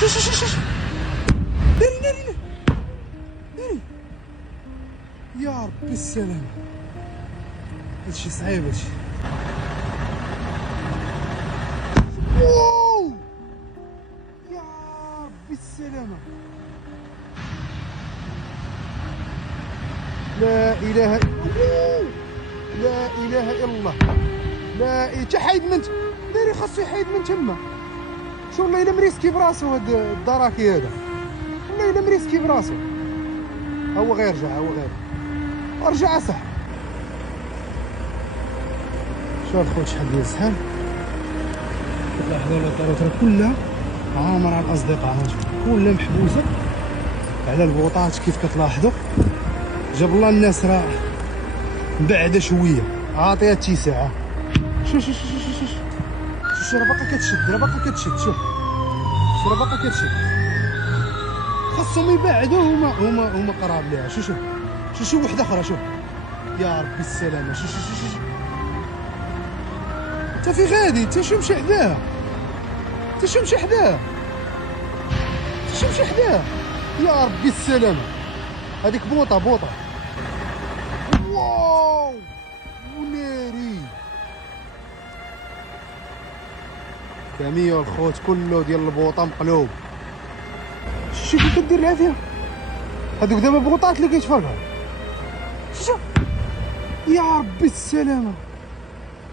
شوف داري يا ربي السلام. هادشي صعيب هادشي. واو يا ربي السلامة. لا اله الا الله، لا اله الا الله. لا تحيد من داري، خاصو يحيد من تما. شو والله الا مريسكي براسو هاد الدراكي هذا، والله الا مريسكي براسو. هو غير رجع رجع صح. شوف خويا شحال ديال الزحام. لاحظوا الطرق كلها عامرة على الاصدقاء، كلها محبوسه على البوطات كيف كتلاحظوا. جاب الله الناس راه بعده شويه، عاطيها اتساع. شوف راه باقا كتشد، شوف راه باقا كتشد. خاصهم يبعدوا، هما قراب ليها. شوف وحده اخرى. شوف يا ربي السلامه. شوف انت في غادي، انت شو مشي حداها، يا ربي السلامه. هذيك بوطه. واو وناري. كاميو الخوت كله ديال البوطه مقلوب. شوف كيف كدير العافيه. هذوك دابا بوطات اللي كيتفرقعوا. شوف يا ربي السلامه.